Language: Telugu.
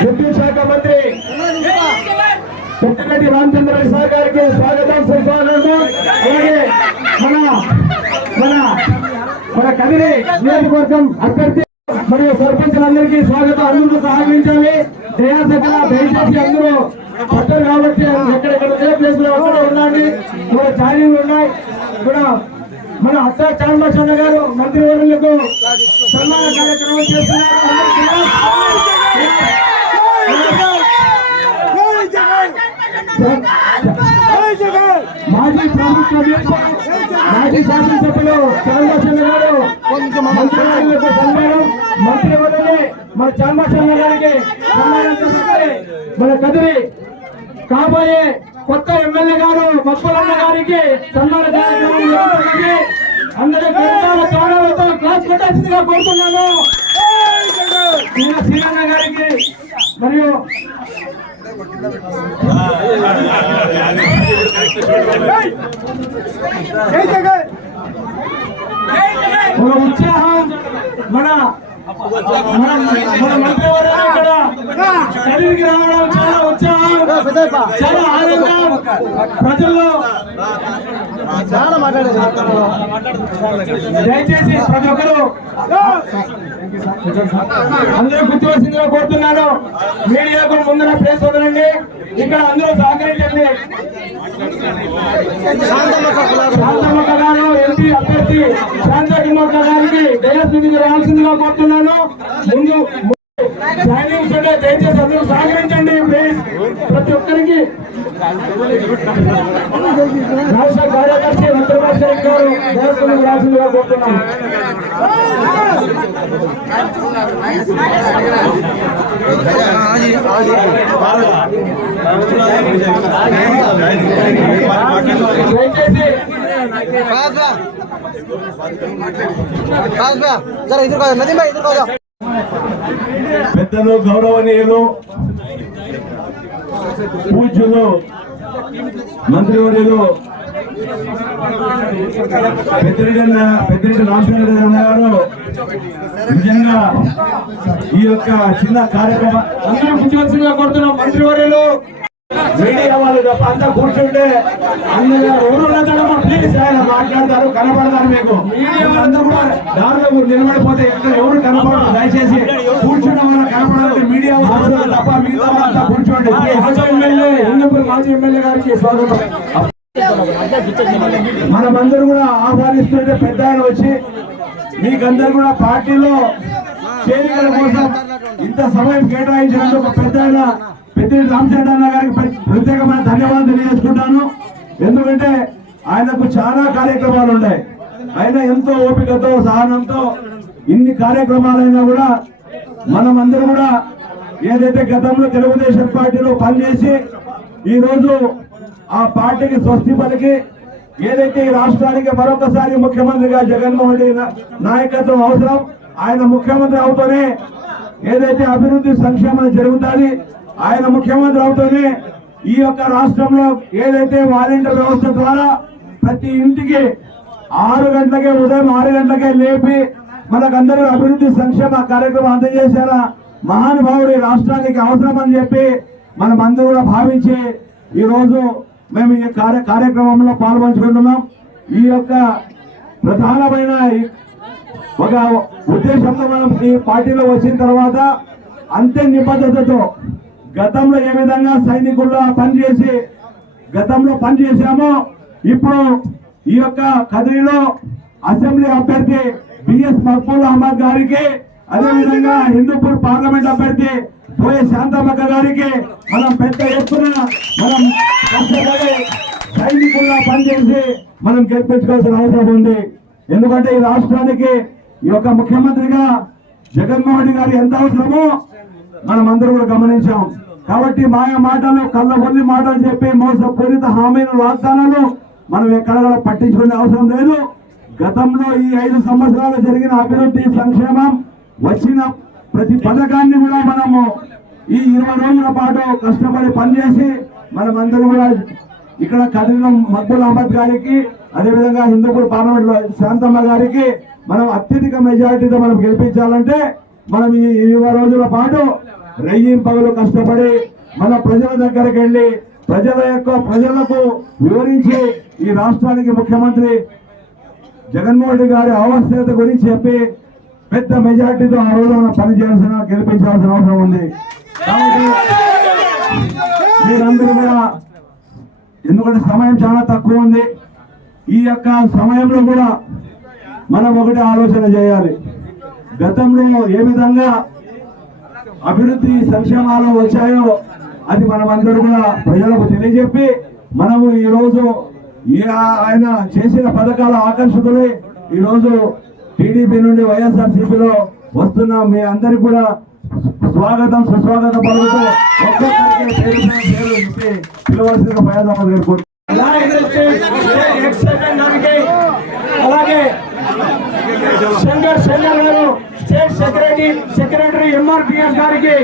విద్యుత్ శాఖ మంత్రి పుట్టగడ్డి రామచంద్రరావు సార్ గారికి స్వాగతం సుస్వాగతం అలాగే మన మన మన కదిరి నియోజకవర్గం అభ్యర్థి మరియు సర్పంచులందరికీ స్వాగతం. అందరూ సహకరించాలి. దయాసకల దయచేసి అందరూ పట్టారు కాబట్టి ఎక్కడెక్కడ ఏ ప్లేస్లో అక్కడ ఉండండి. ఇక్కడ ఛానీలు ఉన్నాయి. కూడా మన అత్త చాంబచంద్ర గారు మంత్రివర్యులకు సన్మాన కార్యక్రమం చేస్తున్నారు. మాజీ ప్రభుత్వ మాజీ శాసనసభ్యులు చాంబచంద్ర గారు సన్మానం మంత్రివర్యులే మన చాంబచంద్ర గారికి సన్మానంతో పాటు మన కదిరి కాబోయే కొత్త ఎమ్మెల్యే గారు మక్కులన్న గారికి సన్మాన కార్యక్రమం అందరూ కోరుతున్నాను. శ్రీ శ్రీరన్న గారికి మరియు ఒక ఉత్సాహం మన మన మన మంత్రివర్యులు ఇక్కడ కదిరికి రావడం చాలా ఉత్సాహం చాలా ఆనందం. ప్రజల్లో చాలా మాట్లాడేది దయచేసి ప్రతి ఒక్కరు అందరూ గుర్తువలసిందిగా కోరుతున్నాను. మీడియాకు ముందున ప్లేస్ వదలండి ఇక్కడ అందరూ సహకరించండి. శాంతమ్మక్క గారు ఎంపీ అభ్యర్థి శాంతమ్మక్క గారికి డయాస్ మీదకి రావాల్సిందిగా కోరుతున్నాను. ముందు ఉంటే దయచేసి అందరూ సహకరించండి ప్లీజ్ ప్రతి ఒక్కరికి. రాష్ట్ర కార్యదర్శి రాజశేఖర్ గారు డయాస్ మీదకి రావాల్సిందిగా పెద్దలు గౌరవనీయులు పూజ్యులు మంత్రివర్యులు పెద్దిరెడ్డి పెద్దిరెడ్డి రామచంద్ర గారు నిజంగా ఈ యొక్క చిన్న కార్యక్రమం అందరూ కూర్చోవలసిందిగా కోరుతున్నాం. మంత్రివర్యులు మీడియా వాళ్ళు తప్ప అంతా కూర్చుంటే అందరు ఎవరు ప్లీజ్ ఆయన మాట్లాడతారు కనపడతారు మీకు. మీడియా దారిలో నిలబడిపోతే ఎక్కడ ఎవరు కనపడరు. దయచేసి కూర్చున్న వాళ్ళు కనపడాలి మీడియా వాళ్ళు తప్ప మిగతా వాళ్ళంతా కూర్చోండి. మాజీ ఎమ్మెల్యే గారికి స్వాగతం. మనమందరూ కూడా ఆహ్వానిస్తుంటే పెద్ద ఆయన వచ్చి మీకందరు కూడా పార్టీలో చేరికల కోసం ఇంత సమయం కేటాయించినందుకు పెద్ద ఆయన పెద్ద రామచంద్ర అన్న గారికి ప్రత్యేకమైన ధన్యవాదాలు తెలియజేసుకుంటాను. ఎందుకంటే ఆయనకు చాలా కార్యక్రమాలు ఉన్నాయి. ఆయన ఎంతో ఓపికతో సహనంతో ఇన్ని కార్యక్రమాలైనా కూడా మనమందరూ కూడా ఏదైతే గతంలో తెలుగుదేశం పార్టీలో పనిచేసి ఈరోజు ఆ పార్టీకి స్వస్తి పలికి ఏదైతే ఈ రాష్ట్రానికి మరొకసారి ముఖ్యమంత్రిగా జగన్మోహన్ రెడ్డి నాయకత్వం అవసరం ఆయన ముఖ్యమంత్రి అవుతూనే ఏదైతే అభివృద్ధి సంక్షేమం జరుగుతుంది ఆయన ముఖ్యమంత్రి అవుతూనే ఈ యొక్క రాష్ట్రంలో ఏదైతే వాలంటీర్ వ్యవస్థ ద్వారా ప్రతి ఇంటికి ఆరు గంటలకే ఉదయం ఆరు గంటలకే లేపి మనకందరూ అభివృద్ధి సంక్షేమ కార్యక్రమం అందజేశార మహానుభావుడు రాష్ట్రానికి అవసరం అని చెప్పి మనం అందరూ కూడా భావించి ఈరోజు మేము ఈ కార్య కార్యక్రమంలో పాల్పంచుకుంటున్నాం. ఈ యొక్క ప్రధానమైన ఒక ఉద్దేశంతో మనం ఈ పార్టీలో వచ్చిన తర్వాత అంతే నిబద్ధతతో గతంలో ఏ విధంగా సైనికుల్లో పనిచేసి గతంలో పనిచేశామో ఇప్పుడు ఈ యొక్క కదిరిలో అసెంబ్లీ అభ్యర్థి బిఎస్ మక్బూల్ అహ్మద్ గారికి అదేవిధంగా హిందూపూర్ పార్లమెంట్ అభ్యర్థి పోయే శాంతమ్మక్క గారికి మనం పెద్ద ఎత్తున మనం కష్టపడి పనిచేసి మనం గెలిపించుకోవాల్సిన అవసరం ఉంది. ఎందుకంటే ఈ రాష్ట్రానికి ఈ యొక్క ముఖ్యమంత్రిగా జగన్మోహన్ రెడ్డి గారు ఎంత అవసరమో మనం అందరూ కూడా గమనించాం. కాబట్టి మాయ మాటలు కళ్ళ కొన్ని మాటలు చెప్పి మోసపూరిత హామీలు వాగ్దానాలు మనం ఎక్కడ కూడా పట్టించుకునే అవసరం లేదు. గతంలో ఈ ఐదు సంవత్సరాలు జరిగిన అభివృద్ధి సంక్షేమం వచ్చిన ప్రతి పథకాన్ని కూడా మనము ఈ ఇరవై రోజుల పాటు కష్టపడి పనిచేసి మనం అందరూ కూడా ఇక్కడ కదిరిలో మక్బుల్ అహ్మద్ గారికి అదేవిధంగా హిందూపూర్ పార్లమెంట్లో శాంతమ్మ గారికి మనం అత్యధిక మెజారిటీతో మనం గెలిపించాలంటే మనం ఈ ఇరవై రోజుల పాటు రెయ్యింపగలు కష్టపడి మన ప్రజల దగ్గరికి వెళ్ళి ప్రజల యొక్క ప్రజలకు వివరించి ఈ రాష్ట్రానికి ముఖ్యమంత్రి జగన్మోహన్ రెడ్డి గారి ఆవశ్యకత గురించి చెప్పి పెద్ద మెజార్టీతో ఆ రోజు మనం పనిచేయాల్సిన గెలిపించాల్సిన అవసరం ఉంది. కాబట్టి మీరందరూ కూడా ఎందుకంటే సమయం చాలా తక్కువ ఉంది. ఈ యొక్క సమయంలో కూడా మనం ఒకటి ఆలోచన చేయాలి. గతంలో ఏ విధంగా అభివృద్ధి సంక్షేమాలు వచ్చాయో అది మనమందరూ కూడా ప్రజలకు తెలియజెప్పి మనము ఈరోజు ఈ ఆయన చేసిన పథకాల ఆకర్షకులే ఈరోజు టీడీపీ నుండి వైఎస్ఆర్సీపీలో వస్తున్న మీ అందరికి కూడా స్వాగతం సుస్వాగతం పలుకుతూ ఒక్కొక్కరికి పేరు పైన పేరు చెప్పి పిలవలసిన ప్రయాసం కోరుకుంటున్నాను. అలాగే శంకర్ శంకర్ గారు స్టేట్ సెక్రటరీ సెక్రటరీ ఎంఆర్పిఎస్ గారికి